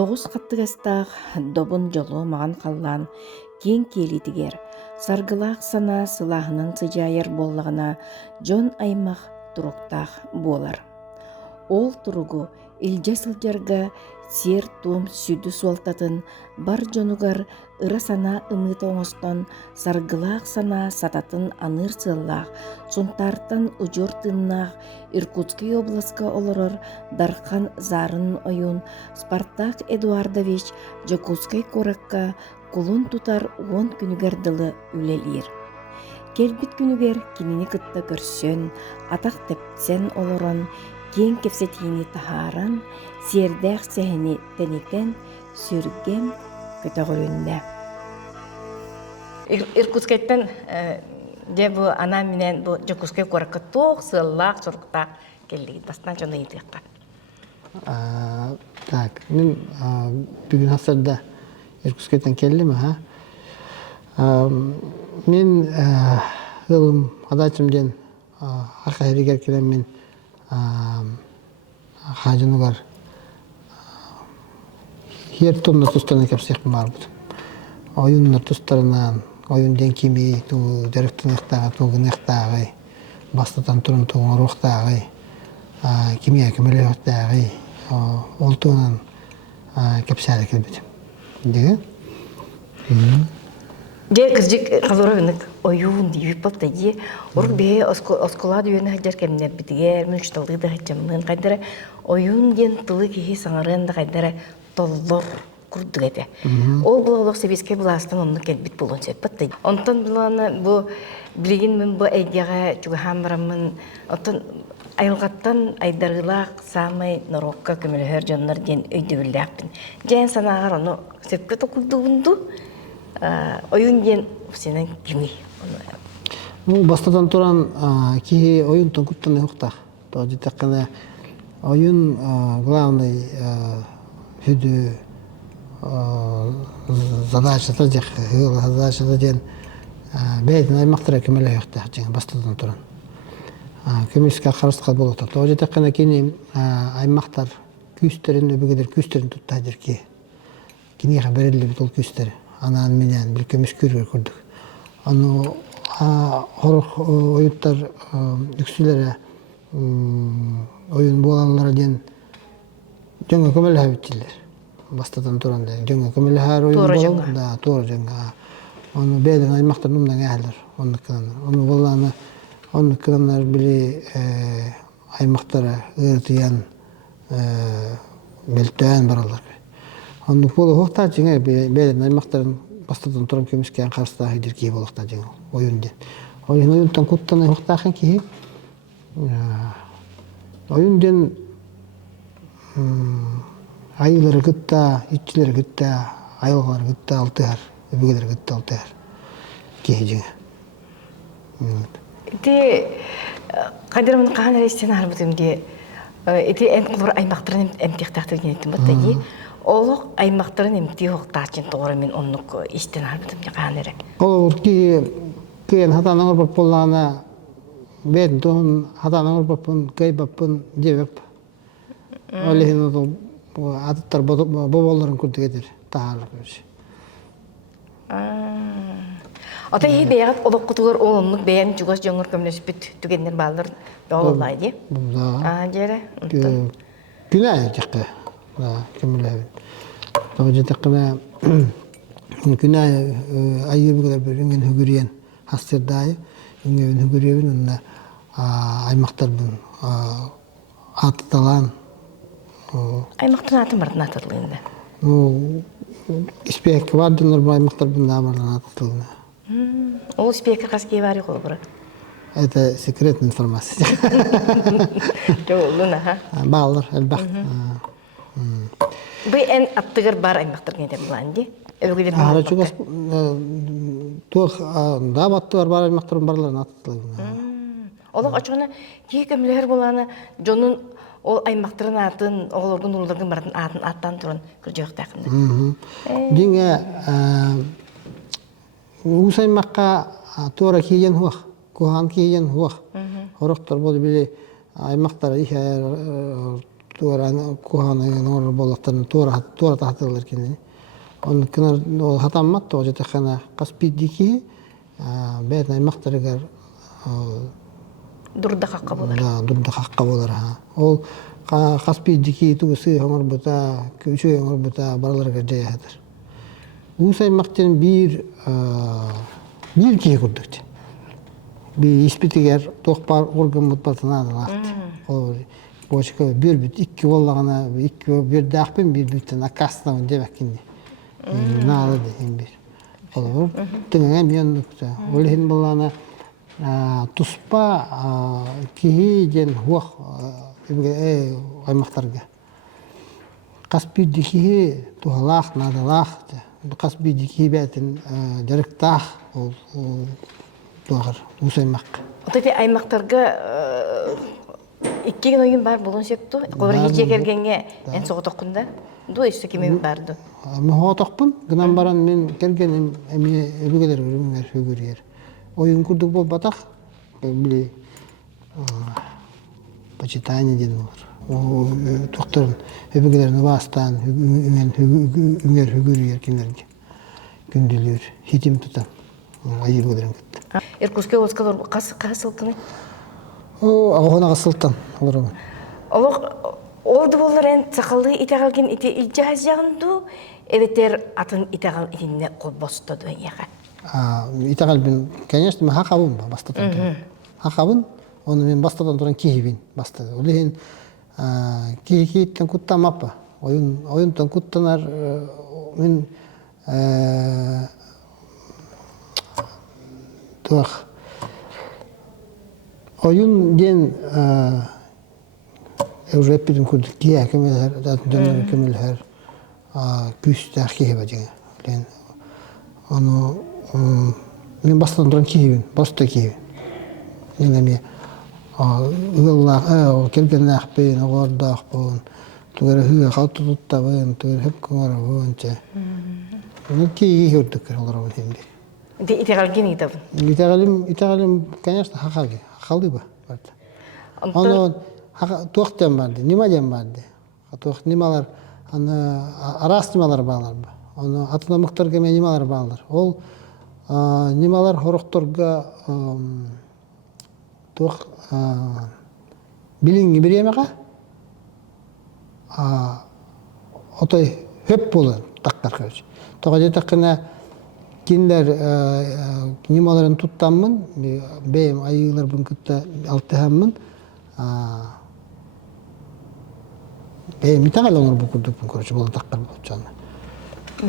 Тоғыз қаттығастақ добын жолу маған қаллан кен келитигер, саргылақ сана сылағының сыжайыр боллағына жон аймақ тұруқтақ болар. Ол тұругу илже сылжарга сер том сүді суалтатын бар жонугар ыра сана ымыты оңостон саргылақ сана сататын аныр сыллақ, сонтартан ұжор тыннақ Иркутский областка олорор Дархан Зарын ойын Спартак Эдуардович Жокускай коракка кулун тутар 10 күнігер дылы үлелер. Келбит күнігер кинини кытта көрсön, атақ тепсен олорон, кен кепсетini тахаран, сердәқ сәхіні тәнетен сүргем көтөғөрүнне. Иркутскайттан де бу ана менен бу Жокускай коракка тоқ сыллақ сұрықта келдігі бастан жоны етіққа. Так, мен бүгін асырда Иркутскайттан келдім. Мен ғылым адачымден арқа херегер келем мен хажынығар хер томна тұстарына кәпсеқпін бар бұд. Ойыннар тұстарынан, ойын ден кемей, дәріқтің еқтағы, туғын еқтағы, бастатан тұрын туғын ұрықтағы, кемей әкімелі еқтағы, ол туғынан кәпсәрі келбеді. Деге? Же кызжик қалуырағынық ойуын дейіп бапта де, ұрық бе оскола дүйені хаджар кәмінер бітігер, мүншіталығы да хаджамын қайдары, ойуын ден тылы кейі саңарын да қайдары толлор күрдік әді. Ол бұл олық себеске бұл астан онны кәлбіт болуын сөп бапта. Онтан бұланы бұл білеген мен бұл әйдеға чүгіхан барамын, онтан айылғаттан айдарғылақ самай нұрокқа көмілі жонлар ден өйді білді ақпын. Жән санағар оны сөпке тоқылдығынды, ойын ден сенен кеми. Бастатан туран ки ойын тонкуттан еуқта. Жетаққана ойын главный хүді задачата жақ, задачата ден бәйден аймақтыра көмелі еуқта бастатан туран. Көмеске қарыстыққа болуқта. Жетаққана кені аймақтар күстерін, өбігедер күстерін тұттайдыр ки. Кенеға берелі біт ол күстері. Анан менен бир көмүс көргөр көрдүк. Аны хорох оюттар үксүлөрө оюн боланлар ден жөнгө көмөлө хабиттилер. Бастатан туранда жөнгө көмөлө хар оюн болду. Да, туура жөнгө. Аны беден аймактар нумдан айлар. Аны боланы аны крандар били аймактары ыртыян мелтен баралар. Аны бұл оқтар жеңе бәлін аймақтарын бастатан тұран көміскен қарыстағы деркей болуқта жеңе ойынден. Ойынден құттан оқтақын кейі ойынден айылары күтті, итчілері күтті, айылғалары күтті алтығар, өбігелері күтті алтығар кейі жеңе. Ити қадырымын қаған әрестен арбытым де, ити ән құлыр аймақтарын әмтектақты генеттім бұтта де, олық аймақтарын әмті оқтағын тоғыры мен онық істен арбытым де қаған әрі. Ол кейін хатаның ұрпап болағына бәдің тұғын хатаның ұрпапын, кәй бапын жебеп. Олеген атыттар боболарын күрді кедер тағалық өрші. Ата ей бәйғат олық құтылыр олымлық бәйін жүгіз жоңыр көмінес бүт түгендер балылар олай де? Бұлда. Жері? Күнә жаққа. Көмілі әбін. Жетаққына күнә айы бұғылар бір үңген хүгірген хастердайы. Үңген хүгірген ұнна аймақтар бұн атыталан. Аймақтың атын бардың атытылығында? Іспек вардынлар бұл аймақтар бұн бардың атытылығында. Ол іспекер қаске бары қолы бұры? Это секретная информация. Жолуна, ха? Баллар, әлбәқ. Бұл ән аттығыр бар аймақтар кенде бұланды? Ара чугас тух да баттыр бар аймақтар барларын аттылығы. Олық açığına кей көмілер боланы жонun ол аймақтарын атын, оғылырғын ұлылырғын бардың атын аттан тұрын күржеуік тақында. Деңе ұғыс аймаққа туара кейен хуақ, куған кейен хуақ. Хорықтар болды біле аймақтар туора куханы нор болактарын туора тахтылар кине. Он кынар хатаммат то жетехана каспидики бет аймактарыгар Дурда хакка болар. да дурда хакка болар. Ол каспидики тугысы хаңар бута, көчө хаңар бута бараларга жаятыр. Ус аймактын бир кие курдук. Bir ispitiger toqpar organ mutbatına da laqt. O boşka bir bit iki ollağına iki bir daqpın bir bitin akasna demek kindi. Nalı deyin bir. Olur. Tüngene bir yanlıkta. Olihin bulana tuspa kihi gen huaq aymaqtarga. Qaspi dikihi tuhalaq nadalaq. Qaspi dikihi betin jarıktaq ol doğar usaymaq. Отойты аймактарга икки ойын бар болон секту. Колор хиче кергенге эн соғытоқында. Ду исте кеме барды. Мен хоотоқпун. Гынан баран мен келген эми эбигелер өгүрүер. Ойын курдук бол батак. Били почитание ден бар. Токторун эбигелерин вастан үңер өгүрүер кинерге. Күндүлөр хитим тутам. Айыр гыдырын кытты. Иркутске оскалар касылкыны. О, агона касылтан олорун. Олды болар эн сакалды итагалген ите ижаз жагынду эбетер атын итагал итинне колбостоду яга. Итагал бин, конечно, мен хакабын бастатан туран. Хакабын, оны мен бастатан туран кийбин бастады. Олehen кийиттен куттамаппа. Oyundan kuttanar men tuaq oyun den Evropa'nın kurduk diye kemeler dönür kemeler küste kihibe diye. Len onu men bastan duran kihibin, basta kihibin. Nemi Allah kelgen nahbin orada akbon. Tuğra hüye kaltı tuttabın, tuğra hep kumara bunca. Ne kihi hürdük olarak şimdi. De итагалген итабын. İtegalim, конечно, hakaldı bu. Onu tuğten vardı, nimaden vardı. Tuğ nimalar, aras nimalar bağlar bu. Onu atına muhtar gemi nimalar bağlar. Ol nimalar horukturga tuğ bilingi bir yemeğe otoy hep bulun takkar köyüş. Tuğacı takkına kinler nimaların tuttamın, beyim ayılar bunu kıtta altıhamın, beyim itagal olur bu kurduk bu kuruşu bunu takkar bulup canlı.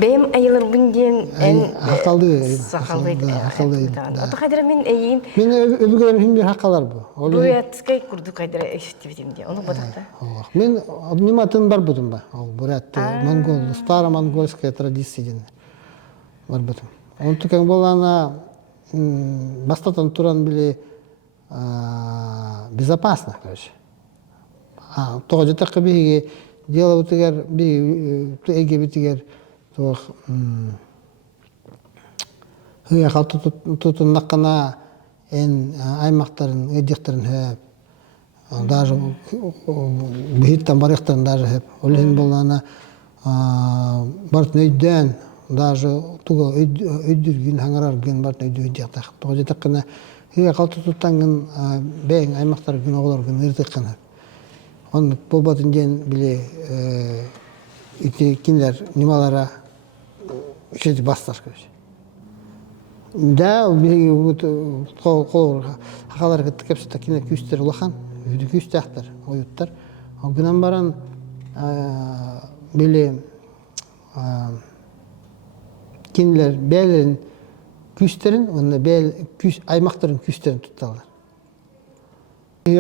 Beyim ayılır bundan en hakaldı. Ota kadar men eyin. Men öbürlerin hem bir hakalar bu. Bu yatskay kurduk kadar eşittividim diye. Onu badakta. Men nimatın var budum ba. Burat Mongol, stara mongolskая традиция var budum. Он tukang bolana бастатан туран били безопасно, короче. Тоже так биги дело утигер биги эге битигер то хыя хату тутуннаккана эн аймактарын эдиктерин хэп даже бихиттан барыктарын даже хэп олен болана бартнөйдөн даже туга өйдүргүн хаңараргын бартны өйдүгүн тоже таккана хыя хату туттангын бең аймактар күн оголоргун ырдыккана он болбатын ден биле ити киндер нималара шеди бастар короче. Да, кол хакалар кепсте кине күстер улахан, үдү күстактар, оюттар. Огынан баран биле кинлер белен күстерин, онда бел күс аймактарын күстерин тутталар.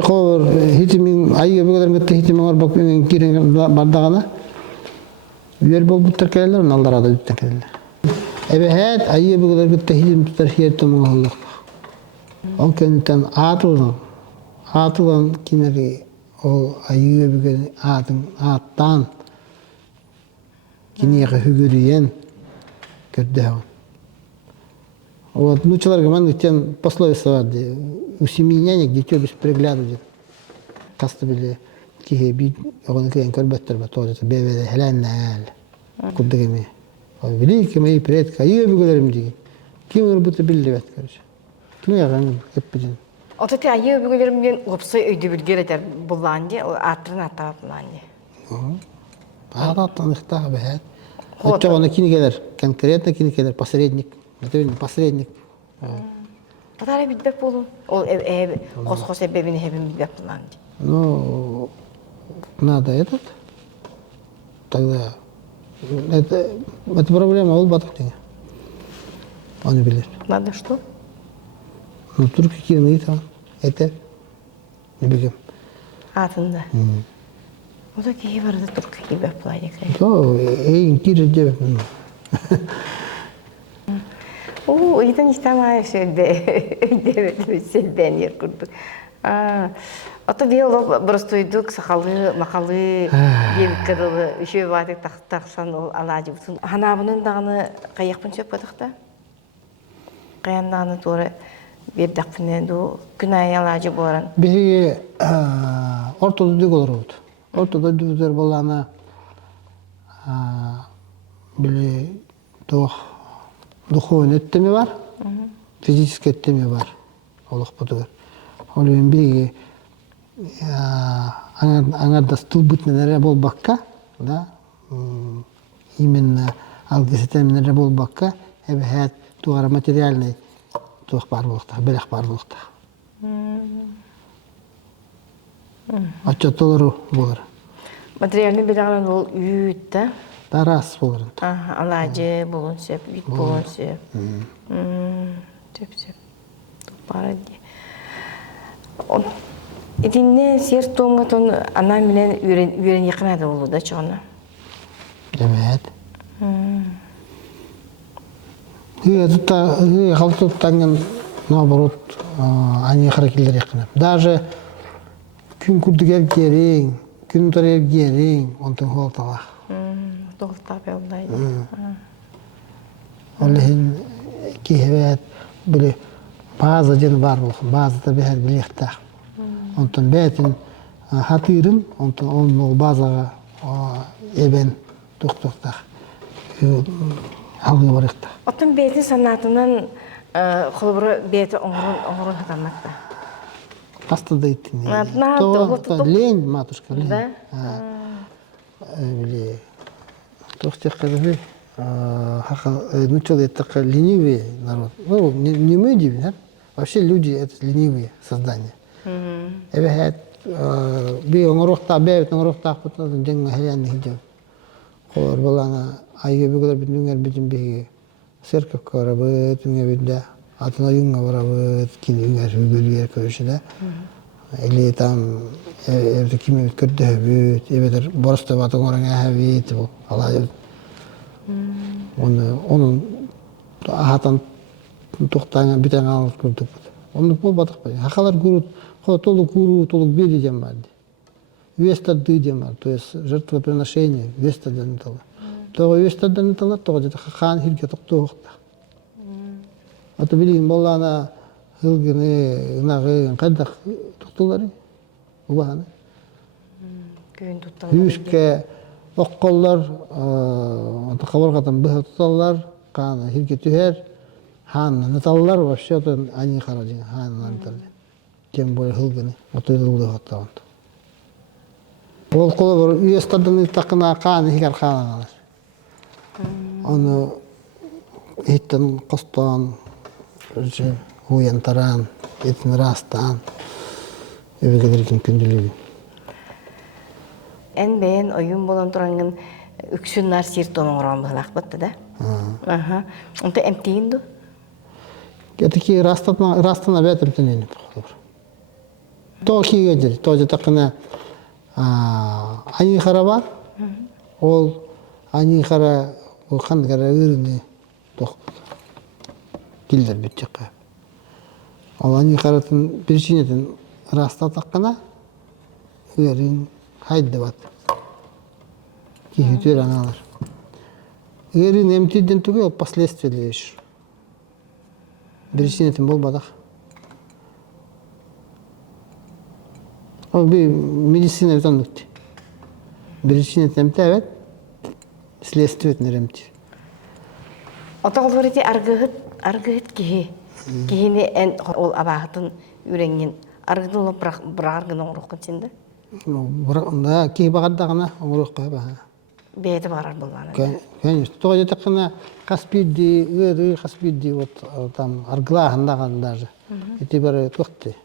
Кол хитимин айы бөгөлөр кетти хитимин бар бокпен кирен бардагана. Üyer bol bu terkeler, onlara da terkeler. Evet, ayı bu kadar gitti, hiç terkiye tutumu Allah. On kendinden atılan kineri o ayı bu kadar attan kineye hügüriyen gördü o. Вот, ну человек, man итен пословица vardı. У семьи нянек дитё без пригляда. Касты были ki bir onun keyin körbetler bat olacak bebe helen nal kuddegemi o bili ki mai pret kayı bir görelim diye kim olur bu bildi vet karış kim yaran hep bizim Ota te ayı bugülerimden opsa öydü bilger eder bulandı, o arttırın atar bulandı. Bağdat tanıkta be. Hatta ona kini gelir. Конкретно kini gelir. Посредник. Это посредник. Patara bitbek bolun. O kos sebebini hepim bitbek bulandı. Ну, надо этот. Тогда это проблема olmadı diye. Onu bilir. Надо что? Ну, Türk kirini tamam. Yeter. Ne bileyim. Atında. O da ki vardı Türk gibi yapılaydı. То, kiri cevap. Oo, iten istemeye söyledi. Evet, selben yer kurduk. Ata bir yolu burastıydık, sakalı, makalı, yemek kırılı, şey vardı taksan ol alacı bütün. Hanabının dağını kayak söp badık da. Kayan dağını doğru bir dakika do günay alacı boran. Bir ortada düz olur oldu. Ortada düzler bolana bile духовный ettemi var, fizik ettemi var. Allah budur. Onun bir аңа доступны нәре болбакка, да, именно алгысытемнере болбакка, эбехет тугара материальный тух бар болукта, белек бар болукта. Отчетолору болар. Материальный белеган ол үйт да. Тарас болар. Алажы болун сеп, үйт болун сеп. Сеп. Бара ди. Идинне сер тоңгатон ана менен үйрен якынада болду да чоғана. Evet. Халтыттан наоборот они характерлер якын. Даже күн күрдүгер керең, күн тарер керең, онтон холтала. Толта белдайды. Олехин кихебет биле база жен бар болсын, базада бер билектак. Онтон бетин хатырын, онтон ол базага эбен туктуктак. Алгы барыкта. Отын бети санатынан холбуру бети оңрун хатамакта. Пастада иттин. Лень, матушка, лень. Да? Биле тохтек кадыр. Ну что это ленивый народ. Ну, не мы дивим, вообще люди это ленивые создания. Evet, bir onurukta, bir onurukta kutunun cengi helen hicab. Kor balana ayı bir kadar bütün bizim bir serkep karabı, tüm evinde atına yunga varabı, kini yunga şu bölüyer köşede. Eli tam evde kimi kördü hübüt, evde borsta batı oraya hübüt bu. Allah onun ahatan toktağına bir tane alıp kurduk. Onu bu batık böyle. Hakalar kurut. Толук куру, толук бери демади. Веста ды демар, то есть жертвоприношение, веста данитала. То веста данитала, то где-то хахан хирке токтохта. А то билин боллана хилгене нагы кадак токтулары. Убаны. Күйін туттан. Хүшке окколлар, ата кабаргатан быха туталлар, каны хирке түһер, хан наталлар вообще то они харажин, хан наталлар. Тем более хылгыны, отойдылды хаттаунд. Ол қолы бір үйестадың тақына қаны, хикар қаны алар. Оны еттен қостан, уянтаран, еттен растан, өбегедерген күнділігі. Ән бәйін ойын болан тұраңын үксіннар сер томын ұран бұғылақ бұтты да? Онты әмтейін ду? Кетеки растана бәтірптен еніп қолыр. То хигедер, то же такына ани харабар. Ол ани хара хан гара үрне тох килдер битчека. Ол ани харатын причинетен раста такына үрин хайды бат. Кихитер аналар. Үрин эмтиден түгел последствия лишь. Причинетен бол бадах. Ол bir medisina ötönlükti. Birisini temtevet, следствие неремти. Отоғылыр еті арғыт кихини ән ол абағытын үренген арғыды олы бір арғын оңырыққын сенді? Да, ки багаддагына оңрок кайба. Бейті бағарар болғаны. Конечно. То где такая Каспиди, Каспиди вот там арглахандаган даже. Эти бары тухты.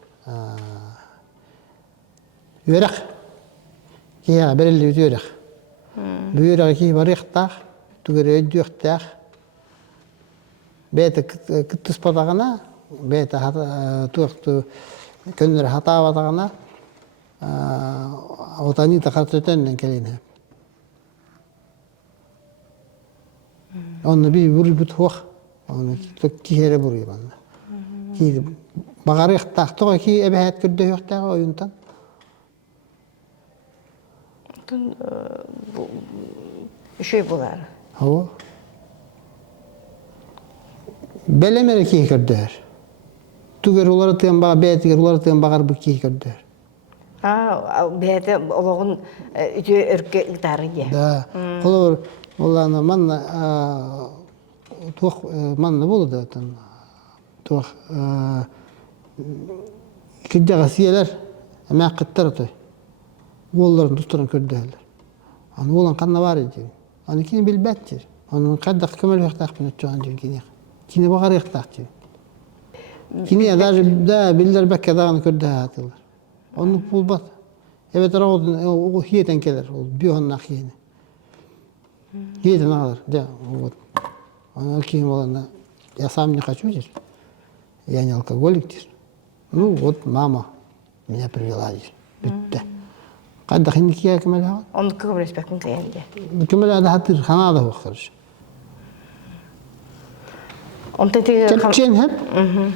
Юрах. Кия берели юрах. Юрах ки барыхтах, тугере дюхтах. Бейте кыттыс падагана, бейте тухты көннөр хатабадагана. Вот они так хартетен келине. Он наби бурбут хох, он кихере бурибан. Ки багарых тахтога ки эбехет күрдө йоктага оюнтан. Үшөй болар. О. Белемер ки көрдөр. Тугер улары тыган бага бетигер улары тыган багар бу ки көрдөр. Бәйті олығын үте өрке ұтары де. Да. Қолыр, оланы манна, туақ манна болды да. Туақ, кеддеға сиелер, әмәк қыттар өтой. Оларын тұстырын көрді әлер. Аны олан қанна бар еді. Аны кені білбәт жер. Аны қаддақ көмел ұқтақ пен өтчоған жер кені. Кені бағар ұқтақ жер. Кені даже білдер бәкке дағаны көрді атылар. Onu bulbat. Evet aramadın o hiyeten gelir. O biyohannak hiyene. Hiyeten alır. De вот. Она kim olana я сам не хочу здесь. Я не алкоголик здесь. Ну вот мама меня привела здесь. Bitti. قد دخلني كيا كملها. Onu kıvır respektin kıyende. كملها ده هتر خناده هو خرج. Onu tetiğe Kepçen hep.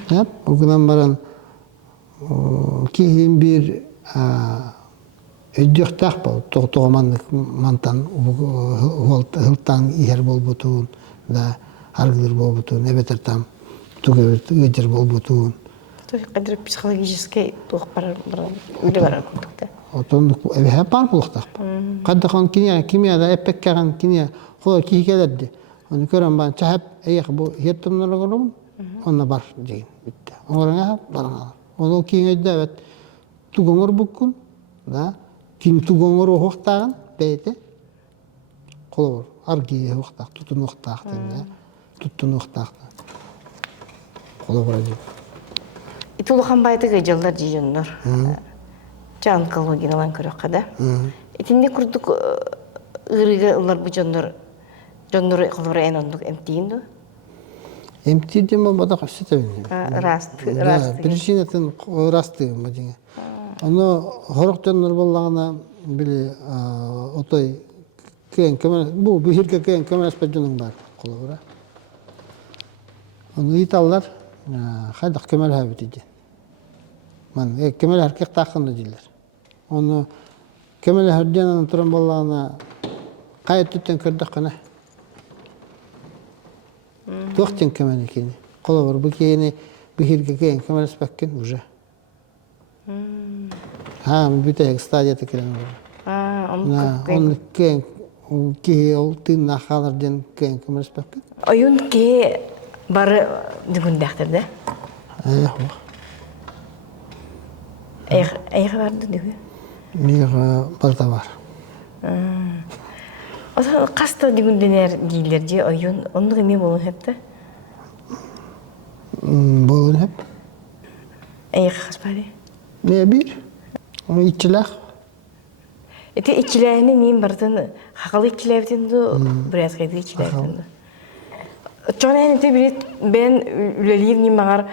Hep. O kadar baran кийин бир өйдөктак бол тогмандык мантан хылтан ихер болбутун да аргылыр болбутун эбетер там тугер ыжыр болбутун То есть кадр психологический тух бар үйде бар контакта. отон эбе бар булуктак каддахан кимияда эппеккаган киния хо кийгелерди onu көрөм бан чахап эйек бу хеттимноргорум онна бар деген битти оңораңа бараңа onu kine davet tugongor bukun da kin tugongor hoqtağın beyte kolor argi hoqtaq tutun hoqtaq da tutun hoqtaq kolor dedi İtulu xambaytı жылдар жийоннор. Жан онкологияны алан көрөккө да. Итинде курдук ырыга улар бу жоннор колор энондук эмтиинду. Эмтидем бада капсетем. Раст. Причинатын расты мадиңе. Аны хорохтоннор боллагына били отой кен кеме бу бирге кен кеме аспажының бар колора. Аны италлар хайдак кемел хабитиде. Ман кемел харкек такында дилер. Аны кемел хардянын туран боллагына кайыт түттен көрдүк кана. Тоқтен кемені кені. Қолы бар, бұл кені бігерге кейін кемел спәккен уже. Бүтәйік стадията келен бар. Оны кейін, кейі ол тыын нақалырден кейін кемел спәккен. Ойын кейі бары дүгіндәқтірді? Әйіғі барды дүгі? Миға барда бар. Осан қаста дүгінденер дейлерде ойын, онды ғыме болын хепті? Болын хеп. Әйіғі қас бары? Не бір? Оны итчіләқ. Эти ичиләйні нейін бардын, қақалы ичиләйбітінді, бірәз қайды ичиләйбітінді. Чоң әйінті бірет, бән үлелейін нейін мағар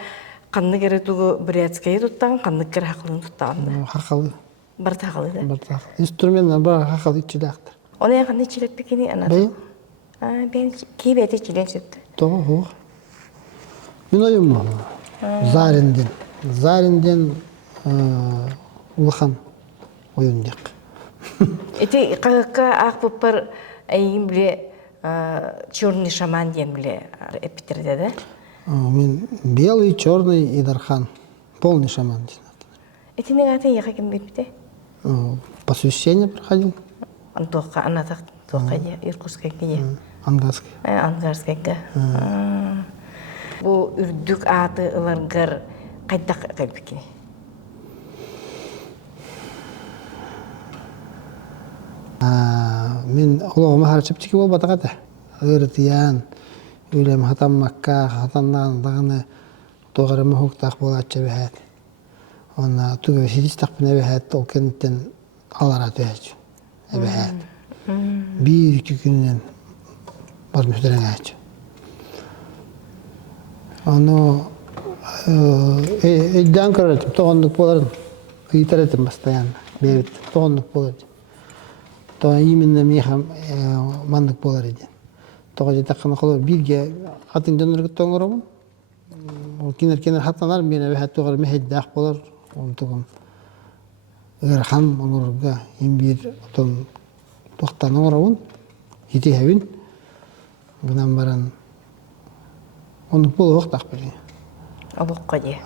қанны кәрі тұғы бірәз қайды тұттаған, қанны кәрі қақылын тұттағанды. Қақалы. Барты қақылыды? Барты қақалы. Инструментна бар қақалы ичіләқтір. Оны яғанды ичиләп бекені анар? Бәйін? Бәйін кей бәйті ичиләйін сөтті. Тоғы, хоқ. Мен ойым бар. Зарінден. Зарінден ұлыған ойын дек. Эти қағыққа ақ бұппар әйін біле черный шаман ден біле эпитерде, да? Мен белый, черный и дархан. Полный шаман. Эти негаты еға кем бетпіде? Посвящение проходил. Антоха анатак тоха я Иркутская. Ангарский. Ангарскайга. Бу үрдүк аты ыларгар кайдак кайбикини. Мен олоғыма харчыптики бол батағады. Үртиян, үйлем хатан макка, хатандан дағыны тоғырымы хуқтақ бол атча бәхәт. Оны түгі сидистақ біне бәхәт, ол кенттен аларат бәхәт. Бәхәт. Bir-iki күннен бар мүхтерен әчі. Оны өйден көрәтім, тоғындық боларын. Үйтер етім бастаян. Бейбіт, тоғындық боларын. То именно меха мандык болар эди. Тога жетакына колор бирге атын жөнөргө тоңоробун. Кинер хаттанар мене бе хаттыгар мехеддак болар. Онтугум. Эгер хан оңорга имбир отон токтан оңоробун. Ити хевин. Гынан баран ондук боло вактак бери. Алукка же.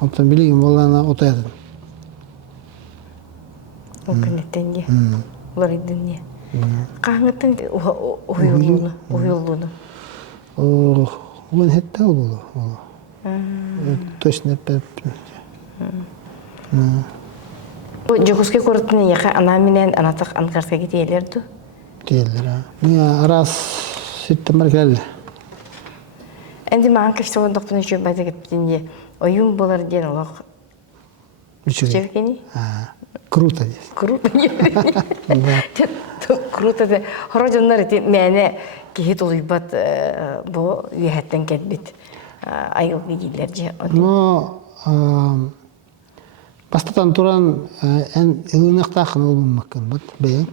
Онтон билигим болана отоядын. Окунеттен же. Лоридин же. Каңыттын уюллуна. Он хетта боло. Точно пеп. Жокуске көрөттүн яка ана менен анатак ангарска кетелерди. Диелер. Мия арас ситтен бар келди. Энди маған кештондуктун үчүн байда кетпитинде оюн болар ден олок. Чевкени? Круто здесь. Круто. Круто да. Хорожоннар мене кихит улуйбат бу үйәттен кетбит. Айыл гидилер же. Но бастатан туран эн ылынактакын улмаккын бат бе.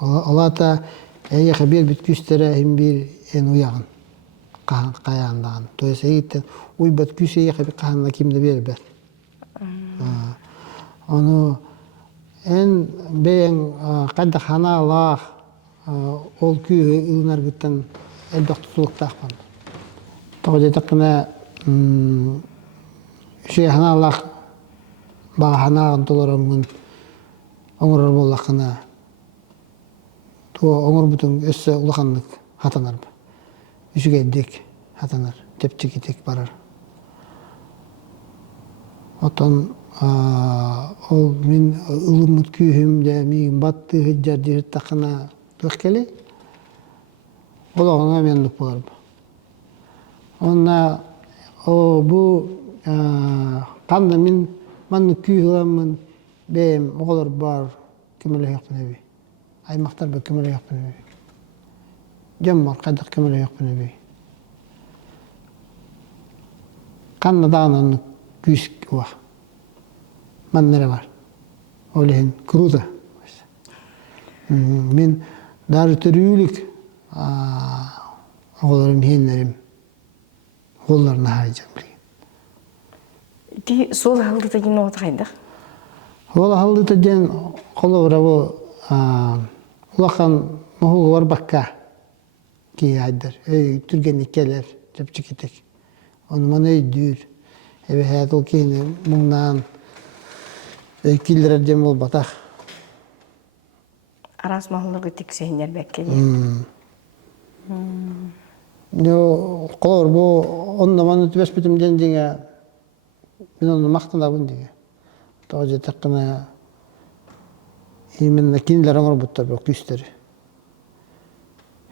Алата эйе хабир бит күстере хим бир эн уягын. Каяндаган. То есть эйттен уйбат күсе эйе хабир каганна кимде бербе. Onu en beğen kadda hanalar ol ki ılnar gitten elbaq tutuluk taqpan. Toğda taqına şey hanalar bağ hanağın tolarımın oңырар bollaqına tuo oңыр bütün össe ulaqanlık hatanar. Üçüge dek hatanar. Tepçikitek barar. Oton ол мен ылымыт күйім де мен батты хыджар дирет тақына тұқкелі ол оңа менлік болар. Онна бұл қанда мен манны күй ғыламын бәйім оғылар бар көмілі яқпын әбей. Аймақтар ба көмілі яқпын әбей. Жөн бар қайдақ көмілі яқпын әбей. Қанда дағынан күйіс уақ. Маннere var. Olehin kruda. Min dar törüylük oğullarım henlerim oğullarına harcayacağım. Di sol halda yine otaydı. Oğul halda den kolu bravo ulakan muhu var bakka ki aydır. Türgenlikkeler tepçikitek. Onu bana öydür. Evet hayat o ki bundan Killer dem ol bataq. Aras mahluqı tiksehiner bekke. Yo qolor bu onda manu tibespetimden diye ben onu maqtanabın diye. Toje taqına hemen kinler oңор buttar bu küsteri.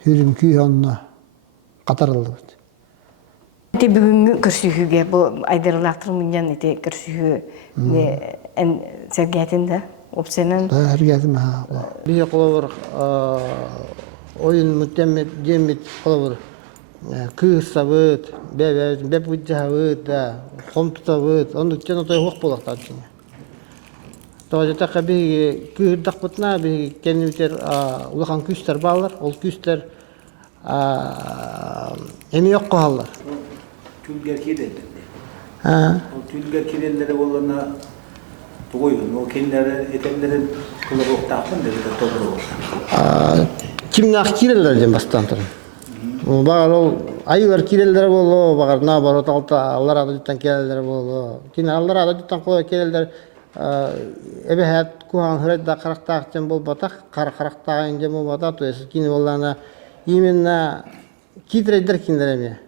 Hürüm küy onna qatarıldı. Те бүгүнгү көрсүгүгө бу айдырылактыр мындан эте көрсүгү эн сергетинде опсенен Да hergetim ha. Bir qolor oyun mutemmet demit qolor. Kırsabıt, bep ucavıt da, komputavıt, onu çeno toy hoq bolaq taçın. Toja taqa bir kırdak butna bir kenüter ulaqan küster ballar, ol küster emi yok qallar. Tülger kirelleri. O tülger kirelleri olana koyun. O kendileri etenlerin kılıbı oktağın dedi de toprağı oktağın. Kimnak kirellerden bastan turun. Bağır ol ayılar kirelleri bolu, bağır nabar otalta Allah razı jutan kirelleri bolu. Kine Allah razı jutan koy kirelleri эбэхат кухан хырайда карактаагын болбатак, карактаагын болбатак, то есть кини боллана именно кидрейдер киндереме.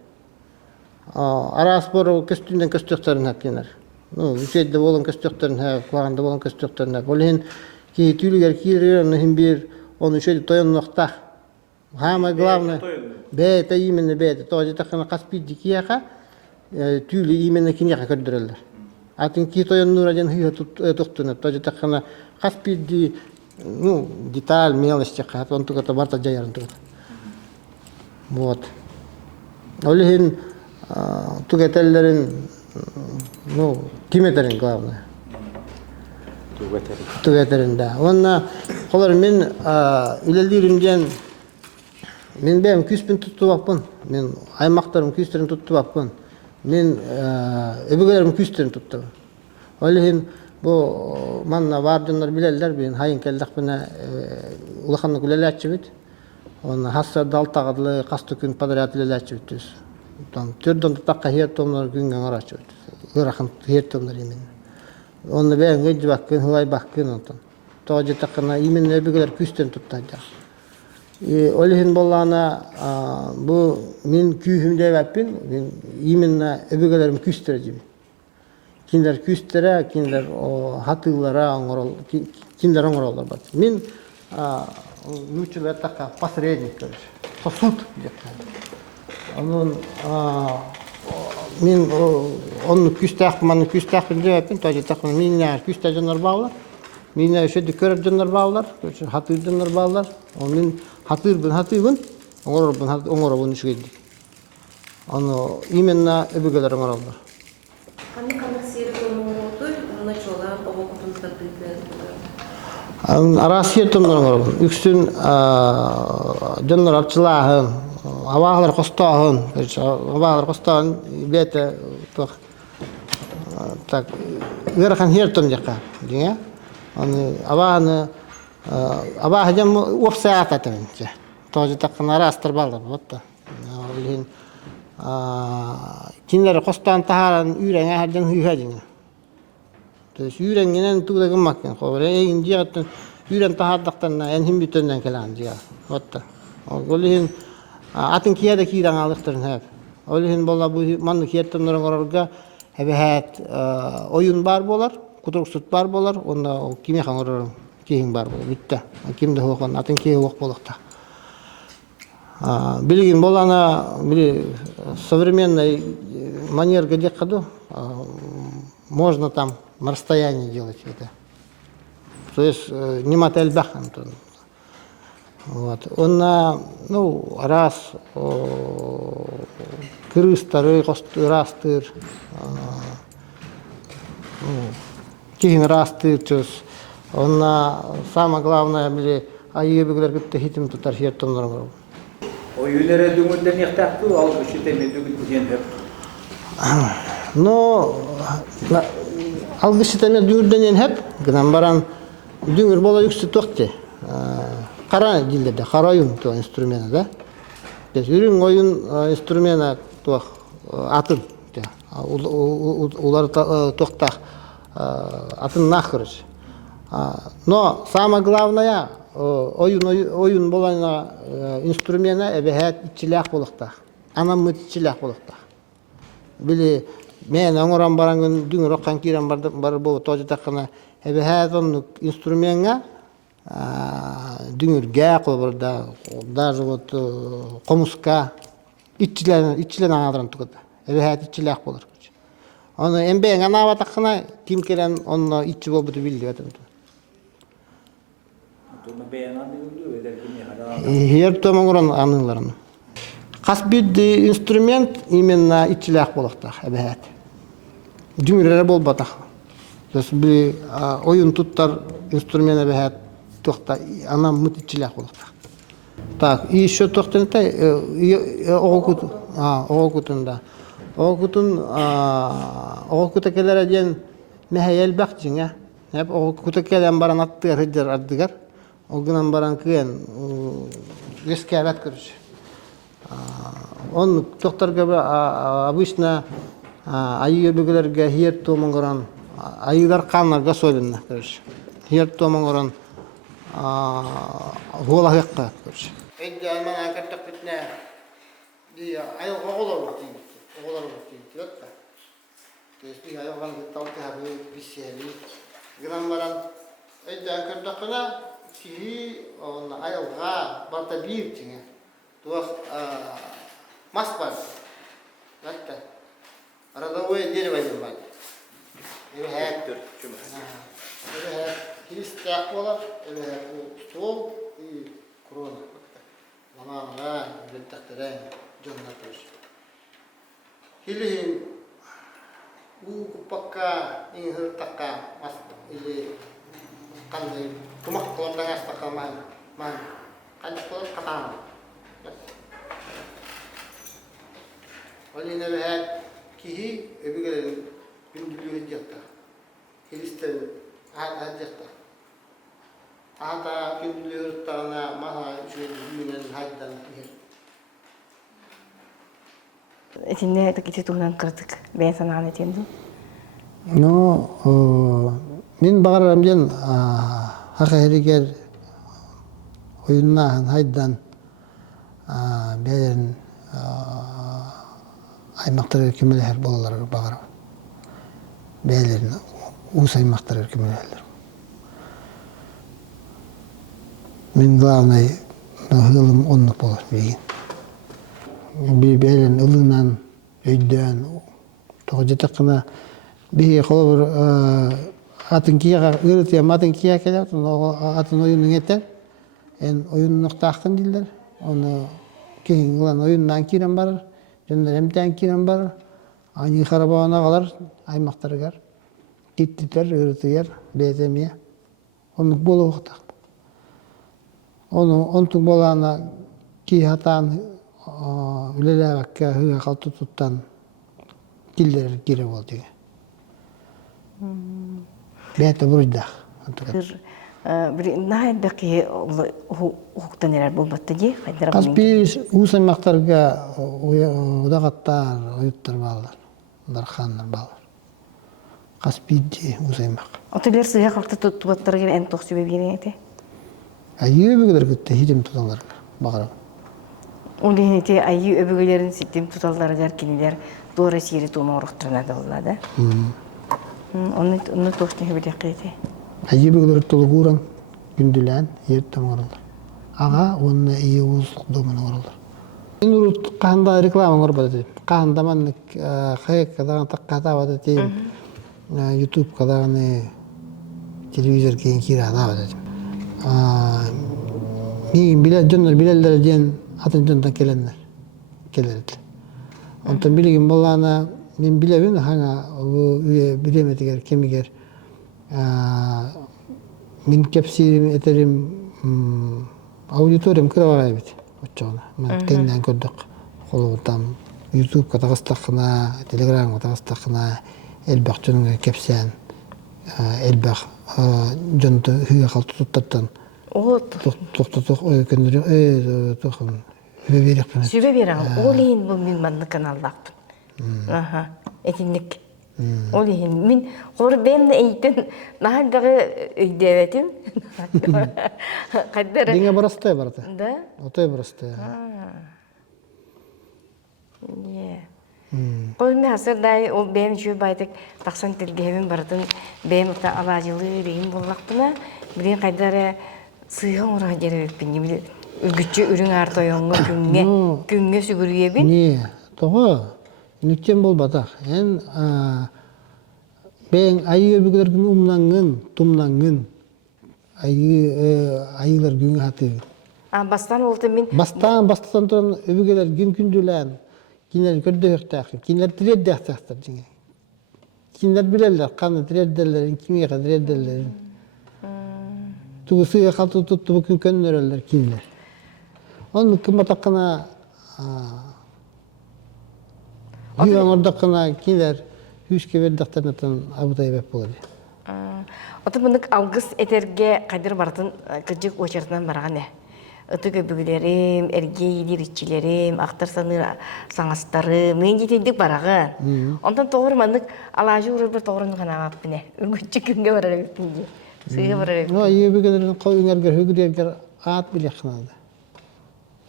Арас бору көстүндөн көстөктөрүн хаккенер. Ну, үчейде болон көстөктөрүн хак, куаганда болон көстөктөрүн хак. Олен ки түлүгер кирген хим бир он үчейде тоyon нокта. Самое главное, это именно это. То есть так на каспиди кияка түлү именно киняка көддөрөлөр. Атын ки тоyon нураден хыя токтуна. То есть так на каспиди ну, деталь, мелочь чака, он только барта жаярын тут. Вот. Олен тугетеллерин ну, киметерин главное. Тугетерин, да. Онна колор мен үлелдиримден мен бем күспен туттубаппын. Мен аймактарым күстерин туттубаппын. Мен эбегелерим күстерин туттубам. Олен бу манна бардындар билелер, мен хайын келдакпына улаханны күлеләчүбүт. Онна хасса далтагыдлы касты күн подряд үлеләчүбүт. Там түрдөн такка хертомнор күнгөн арачыбыт. Ырахан хертомнор именно. Онны бен гыж баккын, хылай баккын онтон. Тожи такына именно эбегелер күстен туттажа. Олехин боллана бу мен күйүмдө баппин, мен именно эбегелерим күстөрөжүм. Киндер күстөрө, киндер хатылара оңорол, киндер оңоролор бар. Мен лучше такка посредник, короче. Сосуд деп. Onun min onun küstahmanın küstahın cevapın tabii takım minler küstahınlar bağlar. Minler şöyle körüdünler bağlar, hatırdınlar bağlar. Onun hatırın oңоробун işgeldik. Onu именно öbürgeler oңorollar. Kanı seri konuğu начала овокутун Arası yetimler oңorobun. Üksün jönler arçılahın Аваалар костаан бете так верхан хертом жака диңе аны авааны жам офсаат атынча тоже так нарастыр балдар вот та олин киндер костаан тахаран үйреңе хардан хүйха диңе то есть үйренгенен туудагы маккен хобре эйин жигаттан үйрен тахардактан эн хим бүтөндөн келан дига вот та олин Атын кияда кийдан алыктырын хеп. Олехин болла бу манны кияттымдарын орорга эбехет оюн бар болар, кутуруксут бар болар, онда киме хаңырыр кийин бар болар. Битте. Кимде хокон атын кие хок болукта. Билгин болана били современной манерга декаду можно там на расстоянии делать это. То есть не мателбахан то. Вот. Он ну, раз крыстары, растыр, кейін растыр, он самое главное, били, айыбыгдар күтті хитим тұтар хеттомдар бар. Oyunlara düğünden yaktaktı, algışı temel düğün hep. No, algışı temel düğünden hep, gıdan baran düğür bola yüksü toqti. Кара дилде, карайын то инструмента, да? То есть үрүн оюн инструмента то атын. Улар токта атын нахрыч. Но самое главное оюн болана инструмента эбехет ичилях болукта. Анам ичилях болукта. Били мен оңоран барангын дүң роккан кирен бар болуп тожы такына эбехет он инструментга дүңүргө кылбырда даже вот комуска ичилен аңадырын тугуда эбехет ичилек болор аны эмбең анаба такына ким келен онно ичи болбуду билди атым хер томоңорон аныларын каспидди инструмент именно ичилек болокта эбехет дүңүрөр болбата то есть бир оюн туттар инструмент эбехет тохта она мытчилах болукта. Так, и еще тохтенте огокутунда. Огокута келер ден мехел бакчиңа. Хеп огокута келен баран аттыр хыжыр ардыгар. Огунан баран кен вескебет көрүш. Он тохтарга обычно айыбыгыларга хер томоңгоран ayılar kanlarga soylanna görüş. Yer tomon oran gola hekka görüş. Ejja man akartak bitne. Dia ayo oğlar bakayım. Oğlar bakayım. Yotta. Tesbih ayo kan tawta habi biseli. Gram baran ejja akartakna sihi on ayo ga barta bir tinge. Tuas masbar. Yotta. Arada o deri bayım var. Evet. Evet. Hristiyan olar. Evet. Stol. Korona. Namamına biltaktere jonnatır. Hilin u kupakka inhir takka mas ili kanai kumak kolondangas takka man kan kolon katan. Wali nebehat kihi öbügelerin gündülüğü hicyatta. Hristiyan hicyatta. Ata gündülüğü tağına maha gündülüğünün haydan bir. Etinde iti tuğunan kırdık. Ben sana anlatayım. No, min bağırım diyen hakeriker oyunnahan haydan belen aymaktar kümeleher bolalar bağırım. Belerin us aymaktar kümeleher. Min главный hılım onluk bolar bilgin. Bir belen ılından öydön toğujetakına bir kolor atın kiyaga ırıtıya matın kiyaga keler atın oyunun yeter. En oyunun tahtın diller. Onu keyin ulan oyundan kiren barar. Jönler emten kiren barar. Ani karabağına kalar aymaktar gar. Gittiler ırıtıyar bezemiye. Onu bolu oktak. Onu ontun bolana ki hatan ülele bakka hıga kaltı tuttan diller gire oldu. Bete burada. Bir nahidaki hukuktan erer bulmattı diye. Kaspi usan maktarga udaqattar oyuttar bağlar. Darxanlar bağlar. Kaspi diye usan mak. Oteller sıya kalktı tutuvatları gibi en toksi bebeğine ete. Ayı öbürler gitti hidim tutanlar bağır. Onun ete ayı öbürlerin sittim tutalları derkiniler doğru siri tuma uğraştırına da oldu. Onu toksini bir dakika ete. Ayı öbürler toluguran gündülen yertem orallar. Ağa onunla iyi uzluk domuna orallar. Ben urut kahanda reklam var bada. Kahanda manlık kayık kadar takkata bada diyeyim. YouTube kadar ne televizyon keyin kira da bada. Min bilal jönler bilaller diyen atın jöndan kelenler. Kelerdi. Ondan biligin bolana min bilebin hanga bu üye bilemediger kemiger. Min kepsirim eterim auditorium kıravara bit. Oçona. Men kendinden gördük. Kolutam YouTube katagıstakına, Telegram katagıstakına elbaq jönüne kepsen elbaq jönde hüye kaltı tuttattan. O Toq köndürüyor. Toqun. Übeberek bana. sübe bir an. Oleyin bu min manlı kanallaqtın. Aha. Etinlik. Oleyin min hor ben de eğitim nahaldağı ödevetim. Kaddere. Dinge barasta barata. Da? Otay barasta. Yeah. Kolme hasır day o benim şu baytık taksan tilgemin baratın benim ta alacılı benim bollaqtına bir kaydara sıyhan ora gerek bin ülgüçü ürün artoyonga künge sügürüye bin. Niye? Toğu. Nükçen bol batak. En ben ayı öbürler gün umlangın, tumlangın. Ayılar gün hatı. Bastan oldu min. Bastan turan öbürler gün gündülen. Kinler gördü yoktak. Kinler tired yaktaktır. Kinler bilerler. Kanı tired derlerin. Kimiye kadar tired derlerin. Tuğusu yakaltı tuttu bugün könderler kinler. Onun kımbatakına Hüyan oradakına kinler hüske verdikten abutayı bep olur. Otu bunuk algıs eterge kadir baratın kıcık oçartından barağa ne? ытык өбүгүлерим, эргейдир ичилерим, актар саныр саңастарым, мен жетейдик барагын. Онтон тоғыр маннык алажы урur бір тоғырын ғана аппіне. Үргүтчі күнге барар өппінде. Сыйға барар өппінде. Ну, ебегелерин коюңарга хөгүрергер ат биле кынады.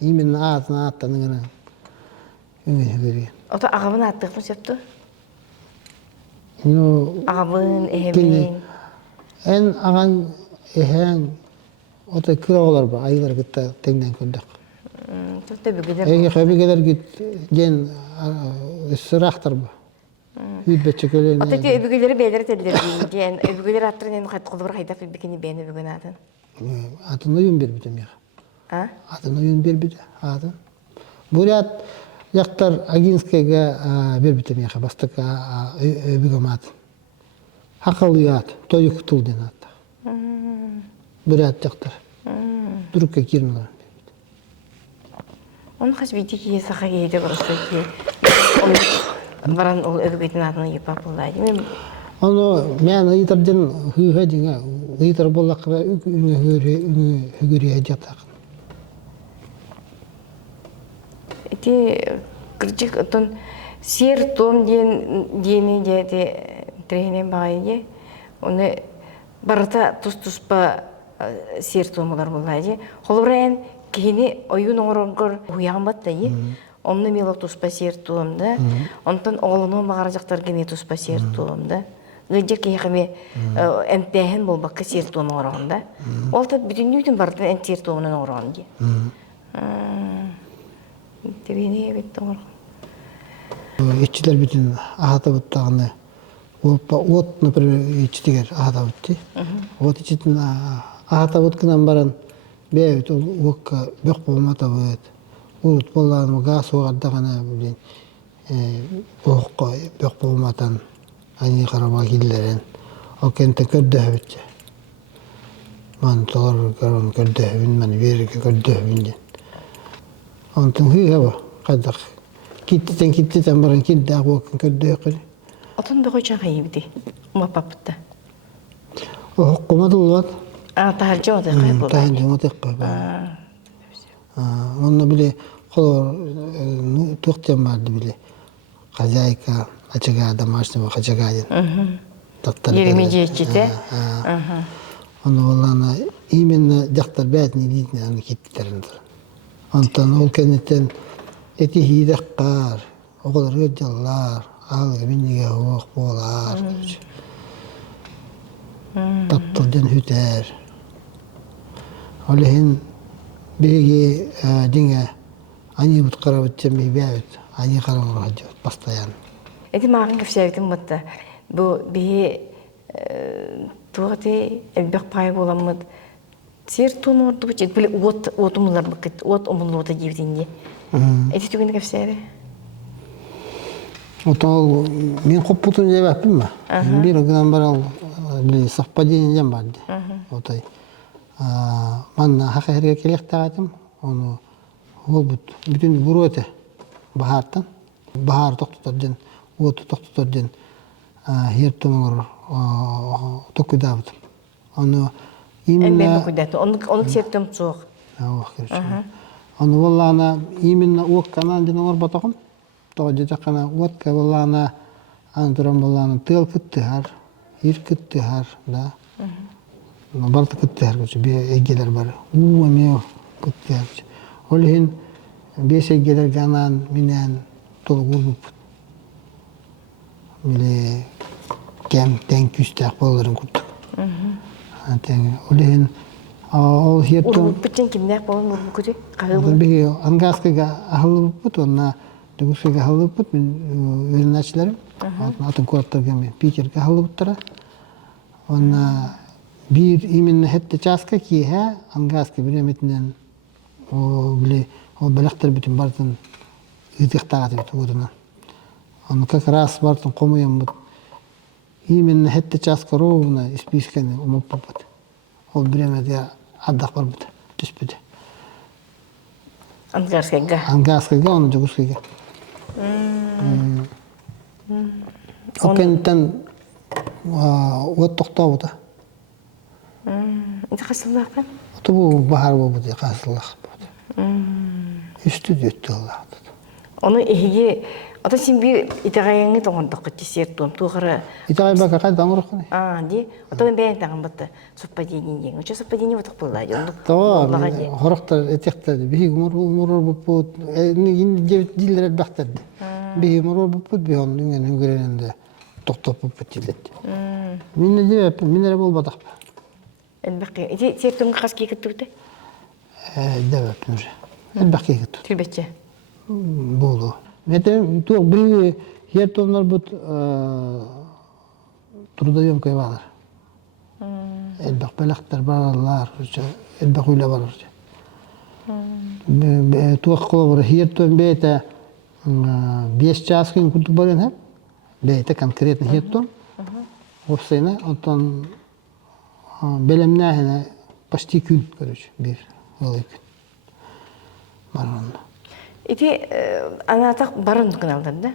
Именно атын аттан хөгүрген. Ото ағабын аттықпын сөпту? Ну, Ағабын, эхебин. en agan ehen ota kıralar var aylar gitti tengden kıldık. Tuttu bügüdür. Ege kabigeler git gen sıraktır bu. Hüdbetçe köleğine. Ota ki öbügüleri beyler tediler diyen. Öbügüleri attırın en kayıt kolu bir haydaf öbükini beğeni öbügün adın. Atın oyun bir bitim ya. Ha? Atın oyun bir bitim atın. Burat yaktar Aginskayga bir bitim ya. Bastık öbügüm atın. Hakalıyat, toyuk tul den at. Burat yaktar. Durukka girmeler. Onun kaç bir dikiye sağa giydi burası ki. Varan ol öbügütün adını yapap olaydı. Onu men aytardan hühe dinge, aytar bollak ve hügüriye jatak. Eti kırcık oton sir tom diyeni de trehine bağıydı. Onu barata tuspa sir tomlar bulaydı. Holoren kini oyun orangor uyanmat dayı. Onunla milo tuspa sir tomda. Ondan oğlunu mağaracaklar gene tuspa sir tomda. Gıcır ki yakımı entehen bol bakka sir tom oranda. Olta bütün nütün baratan ent sir tomunun orandı. Trehine evet doğru. İççiler bütün ahata buttağını ot например içtiger ahata butti. Ot içtin ahata butkunan baran beyt okka bök bolmata böt. Urut bollarını gaz oğaddağına bilin. Okka bök bolmatan ani karama gillerin. O kente kördöhbütçe. Man doğru karın kördöhbün, man verirke kördöhbün. Ondan hüye var. Kadak. Gittiten baran kilde akvokun kördöhbün. Otun da koyacağın kayıbdı. Uma papıtta. O hukkumat oluvat. Tahalca o da kayıp oldu. Tahalca o da kayıp oldu. Onunla bile kolor tuğçam vardı bile. Kazayka, açıga da maçlı var, açıga din. Yerimeci içite. Onu olana imenle jaktar bätini ditne onu kittilerin. Ondan ol kennetten eti hidek kar, o kadar ödjallar, algı minnige hoğuk bolar. Tattıldan hüter. Olehin begi dinge ani but karabıt cemi bäbit, ani karamur hacı bastayan. Eti mağın köfsevdim mutta. Bu bir tuğati elbek payı bolamıd. Sir tonu ordu bu çet. Böyle otumlar bakıt. Ot omun orda girdiğinde. Eti tügünü köfsevi. Otol men koputun jebap bilme. Bir gün baral bir совпадением vardı. Otay. Manna hakere kelek tağadım. Onu olbut bütün burote bahardan. Bahar toqtutardan, otu toqtutardan her tomor tokudavdım. Onu Ben bakıdatı. Onu sertim soğuk. Onu vallana iminna uok kanal dinor bataqım. Toğjeta kana uotka vallana anturam vallana tıl kıttihar, ir kıttihar da. Barta kıttihar köçü bir egeler var. Meo kıttihar. Olhin beş egeler ganan minen tolgurup. Bile kem denk küstak bolların kuttuk. Olhin o hiertum Uruk bütün kimler bolun uruk kötü. Olur bir angaskaga ahılıp put onna duguskaga ahılıp put men öğrençlerim. Atın kuartlarga men pikerga ahılıp tara. Onna bir imin hette çaska ki ha angaska bilemetinden o bile o balaktır bütün bartın itiqtaat bit oduna. Onna kakras bartın qomoyam bit. Imin hette çaska rovna ispiskani umupapat. O bilemedi addaq barbit. Tüspüde. Angarskaga. Angaskaga onu duguskaga. O kentten ot toqtawda. Enti kasıllaqan? Bu bahar bu diye kasılıq. Üstü düttü Allah'tı. Onu ehiye ата син би итагайыңы тоңондок кеттесер тон тугара. İtay baka kay damırık ne? Ди, ото бен тагын бытты. Совпадение ден. Уча совпадение вот было. Tamam. Horaktar etekler. Bir umur bu put. Yine diller baktı. Bir umur bu put bir onun yani görende. Toktop bu putilet. Minne diye minne bol badak. Elbaki. Ити сертон каски кеттүтө. Devlet nuri. Elbaki git. Түбетче. Bolu. Mete tu bir yer tonlar bu trudayım var. Elbak belaktar barlar. Elbak öyle var. Tu akıllı yer ton beta 5 час gün kutu baren hep. Beta konkretni yer ton. Opsayna ondan belemnahına почти gün короче bir yıl gün. Maranda. Ити анатак барын кыналдар да.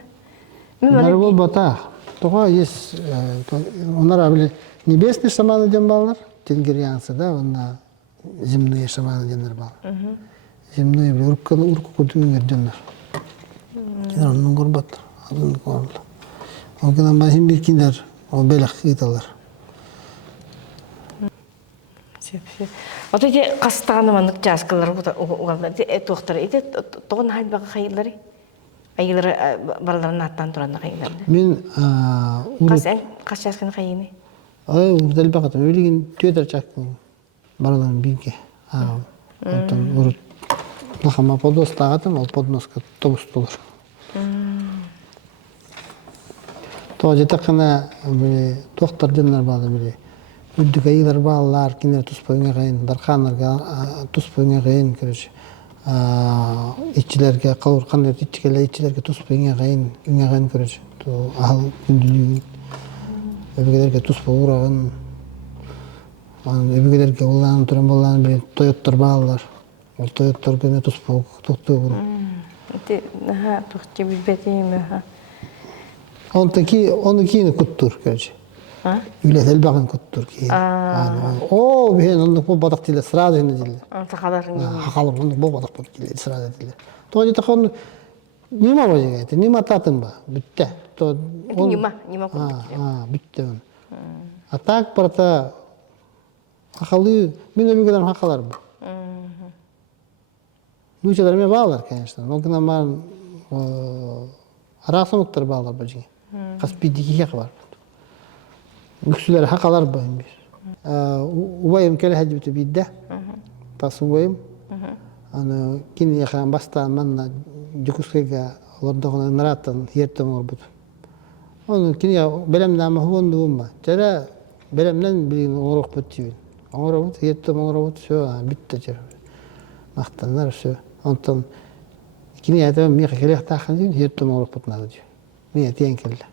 Bunlar bol bata. Toğa есть onlar abi небесный шаманы ден балар, тенгерянцы да, onlar земные шаманы денler бал. Земные бил урку кутунгер денler. Кинер onun гурбаттар. Adın koyarlar. O kadar bahim bir kinder o belak italar. Ото ити кастаганы манык жаскалар угалдар. Токтор ити тогон халбага хайылары. Айылары балаларын аттан тураны хайылар. Men Кас жасканы хайыны. ay uzdal bakatım. Öyleyken tüyder çaktım. Baradan binke. Ondan urut. Nakama podnos tağatım, o podnoska tobus olur. Toğacı takına doktor denler bağlı bile. Üddük ayılar bağlılar, kinler tuspayına kayın, darkanlarga tuspayına kayın, körüş. İççilerge, kavur kanlar iççilerge, iççilerge tuspayına kayın, üne kayın, körüş. Ahal gündülüğün. Öbürgelerge tuspa uğrağın. Öbürgelerge olanın turan bolanın bile toyotlar bağlılar. O toyotlar gene tuspa tuktu uğrağın. Tuktu bilbetiyim. Onu kiyini kuttur, körüş. Ület elbağın kuttur ki. O bir onluk bu badak dille sırada hindi dille. Takaların Hakalım onluk bu badak badak dille sırada dille. Toğacı takın nima bacı gayet, nima tatın ba, bitti. Nima kuttu. Bitti onu. Atak parta hakalı, min öbür kadar hakalar bu. Nuşalarıma bağlar kendilerine. O kadar var, arasımıktır bağlar bacı. Kaspi dikiye var. Güçlüler hakalar bayım bir. Ubayım kele hacibti bidde. Tas ubayım. Ana kini yakan basta manna jukuskega orada naratan hiyertem orbut. Onu kini ya belemden mahvondu umma. Jara belemden bilin orok bitiyor. Orok hiyertem orok şu bitti jara. Mahtanlar şu. Ondan kini ya da mi kele taxan hiyertem orok bitnadı diyor. Mi tiyen kelle.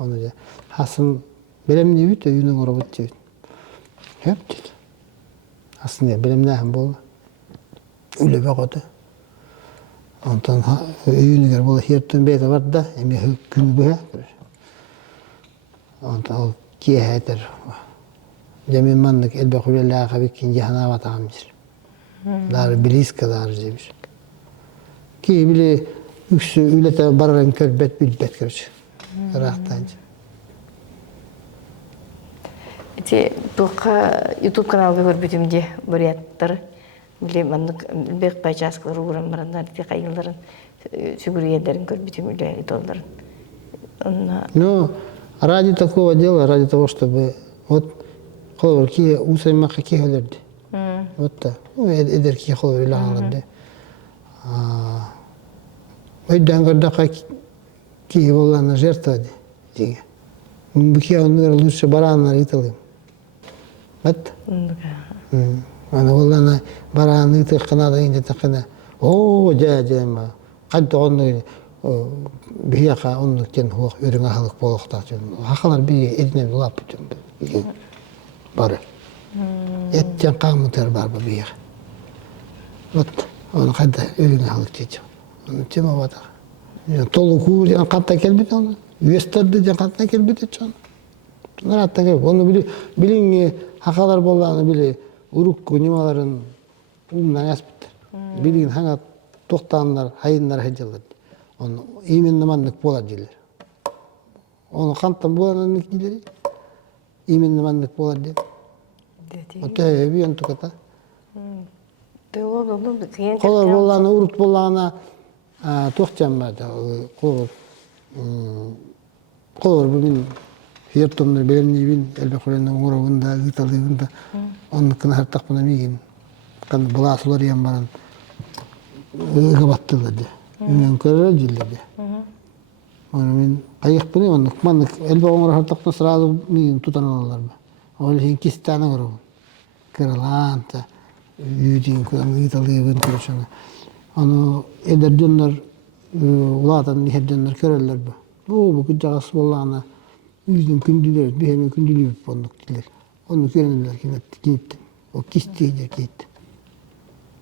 Onu da hasım belemni üt öýüne gorobut diýip. Hep diýdi. Aslında belemne hem bol. Öyle bagada. Ondan öýüne ger bol herden bede bar da, emi gün bu. Ondan ki heter. Demin mandık elbe kulella kabik kinji hana vatamjir. Dar bilis kadar diýmiş. Ki bile üksü ülete bararan körbet bilbet görüş. Rahtancı. Ити тука YouTube каналга көрбүтүмде буряттар. Биле мандык бек байчаскалар урам барандар ти кайылдарын сүгүрүедерин көрбүтүм үле долларын. Ну, ради такого дела, ради того, чтобы вот холорки усайма какие холерди. Вот так. Ну, эдерки холори лагаларды. Ойдан горда какие волана жертвады. Диге. Бухи оннар лучше бараннар италым. Вот. Ана волана бараны итал канада инде такана. О, жа-жама. Кадда онны бияка онны кен хуак үрүңө халык болохта. Хакалар би эдине улап бүтүм. Бары. Эттен камытар бар бия. Вот. Onu kadar ölüne halık diyeceğim. Onu tema vada. Tolu kuğur katta kelbet onu. Üyesterde de katta kelbet edeceğim. Bunlar hatta kelbet. Onu bilin hakalar bollarını bile uruk nimaların umdan yaspıttır. Билигин хаңа тоқтанlar, хайыннар хеджалар. Он именно маннык болар дилер. Onu kantan bulananlık gileri. İminli manlık bolar diye. O tehebi yanı tukata. Kolor bolağına, urut bolağına tohcan vardı. Kolor bugün hiyertomlar belimni bin elbe koyanın uğravında, gıtalığında. Onun kına her takmına miyim. Kan bulasılar yan baran. Gabattılar diye. Ümmen körler diller diye. Onu men kayık bunu manlık manlık elbe onlara her takmına sırada miyim tutan alırlar mı? Öyle hinkisi tane var o. Kıralan ta. Yüzün kıran gıtalığın kırışana. Onu eder dönler ulatan niher dönler körerler bu. Bu kıcağız bollağına yüzün kündüler, bir hemen kündülüyor ponduk diler. Onu körenler gitti. O kistiyece gitti.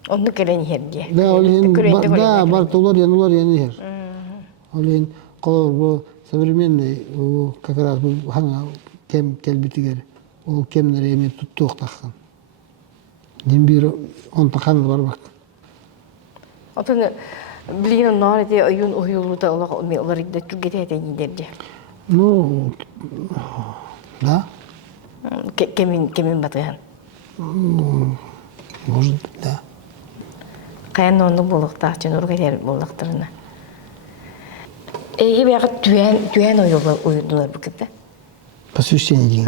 Onu keren herge. Da öyle da bartolar yan niher. Öyle kolor bu современный bu как раз bu hanga kem kelbitiger. O kemleri emin tuttuq takkan. Dimbir on takkan var bak. Otun bilin nar diye oyun oyulu da onlar da tükete eden Ну, да, Kemin batıyan. может, да. Kayan onu bulukta için oraya yer buluktırına. İyi bir tüyen oyunlar bu gibi. Посвящение деньги.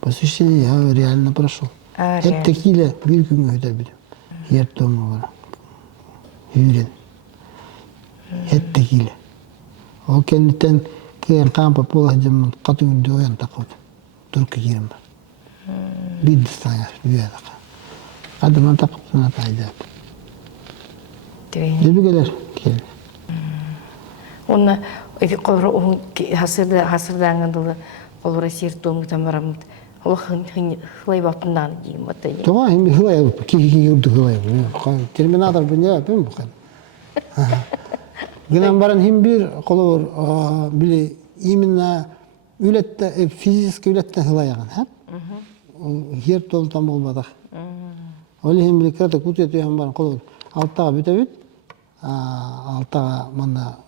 Посвящение я реально прошел. Это такие bir gün öder bir. Yer tomu var. Yüren. Et tekile. O kendinden keyin kampa polacımın katın döyen takıp. Türkiye girim. Bir distanya dünyada. Adamın takıp sana tayda. Tüyen. Debigeler. Ona koru hasırdan dolayı kolora sirtom tamaram. O hılay batından diyeyim batayı. Tamam hem hılay yapıp ki yurdu hılay yapıp. Terminator bu ne yapayım bu kadar. Günen baran hem bir kolor bile именно ülette fizik ületten hılay yagan hep. Yer toltan olmadı. Öyle hem bir kırata kutuya tüyen baran kolor alttağa bitebit. Alttağa manna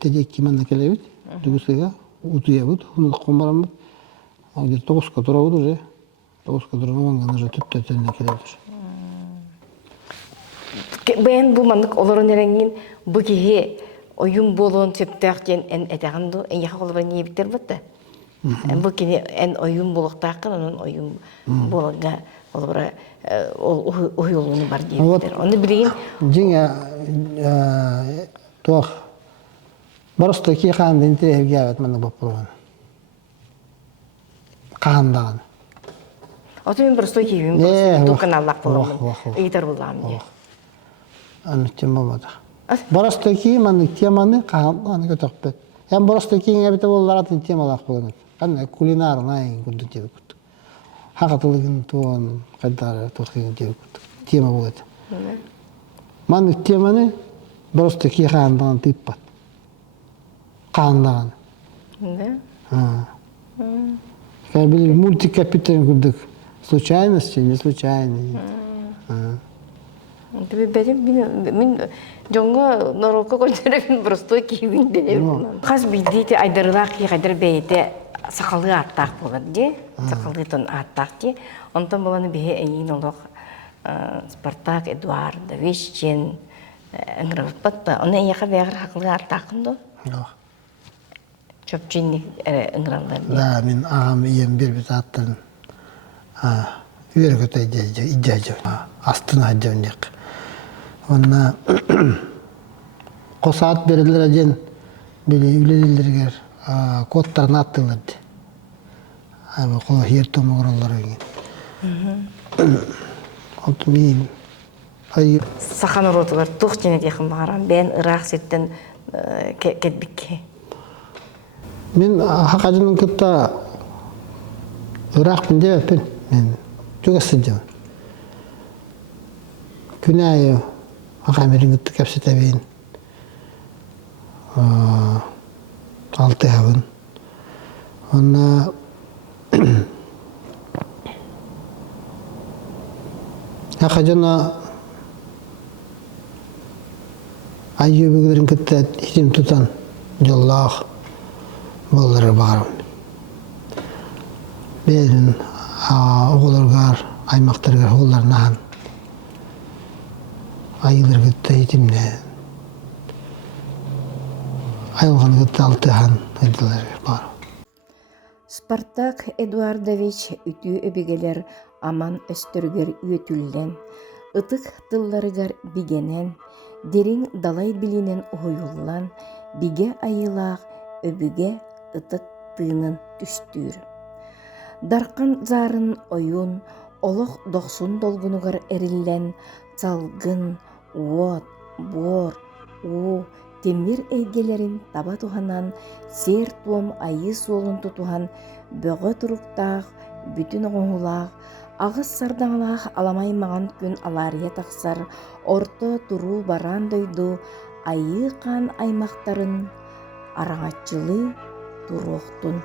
tecek ki manna kelebit. Dugusuyla utuya bit. Bunu kombaran bit. Где тоска турауды же. Тоска тураван же tüttetene kelebit. Ben bu manlık olurun erengin bu kihi oyun bolon septahten en eteğandu en yakı olurun niye biter battı. Bu kihi en oyun boluktağın onun oyun bolonga olura o yolunu var diye biter. Onu bileyim. Jinga tuaq Барысты ки қанды интереу гәвет мәні боп бұрған. Қандаған. Оты мен бір стой кейбім, тоқын Аллах боламын, ейтер боламын де. Аны тем болмады. Барысты ки мәні теманы қандағаны көтіқ бет. Ян барысты ки әбіті боларатын темалақ болған. Қанды кулинарын айын күрді деп күрді. Хақатылығын туын қайдары тоқиын деп күрді. Тема болады. Мәні теманы барысты ки қандаған тип бат. Қандаған. Как были мультикапитан курдык. Случайности, не случайно. Мен жоңға норокко көндеребин простой кийбин денем. Каз бидите айдырылак кайдыр бейте сакалы аттак болот де. Сакалы тон аттак де. Онтон боланы бие эйин олок Спартак Эдуард Вещен ыңгыраппатта. Оны яка бегер хакылы аттакынды. Çöpçinlik ыңгыралар. Да, мен ағам ием бир аттын. Үйер көтөй ижажы. Астына жөнжек. Онна қосаат берилер ажен били үлелилергер кодтарын аттылар. Ай коло хертом ороллар эген. От мен ай Сахан ротулар тух жене якын барам. Ben Irak сеттен кетбикке. Мен хақажының кытта Ирақпын деп мен жүгесін деп. Күнәйі ағамерін күтті кәпсі тәбейін. Алты әвін. Онна хақажына айы бүгілерін кітті итим тұтан жоллақ болдыры барым. Бәлін оғылырғар, аймақтырғар оғыларынан айылыр кітті итимне айылған кітті алтыған өйділер бар. Спартак Эдуардович үтүү өбігелер аман өстөргер үөтүллен, ытык тылларыгар бигенен, дерин далай билинен уйуллан, биге айылаах өбүге ытык тыынын түстүүр. Даркан зарын ойун, олох дохсун долгунугар эриллен, цалгын, уот, бор, уу, темир эйгелерин таба туханан, сер туом айы суолун тутухан, бөҕө туруктаах, бүтүн оҥулаах, агыс сардаңалаах аламай маған күн алаарыйа тахсар, орто туруу баран дойду, айы каан аймактарын араңаччылыы туруохтун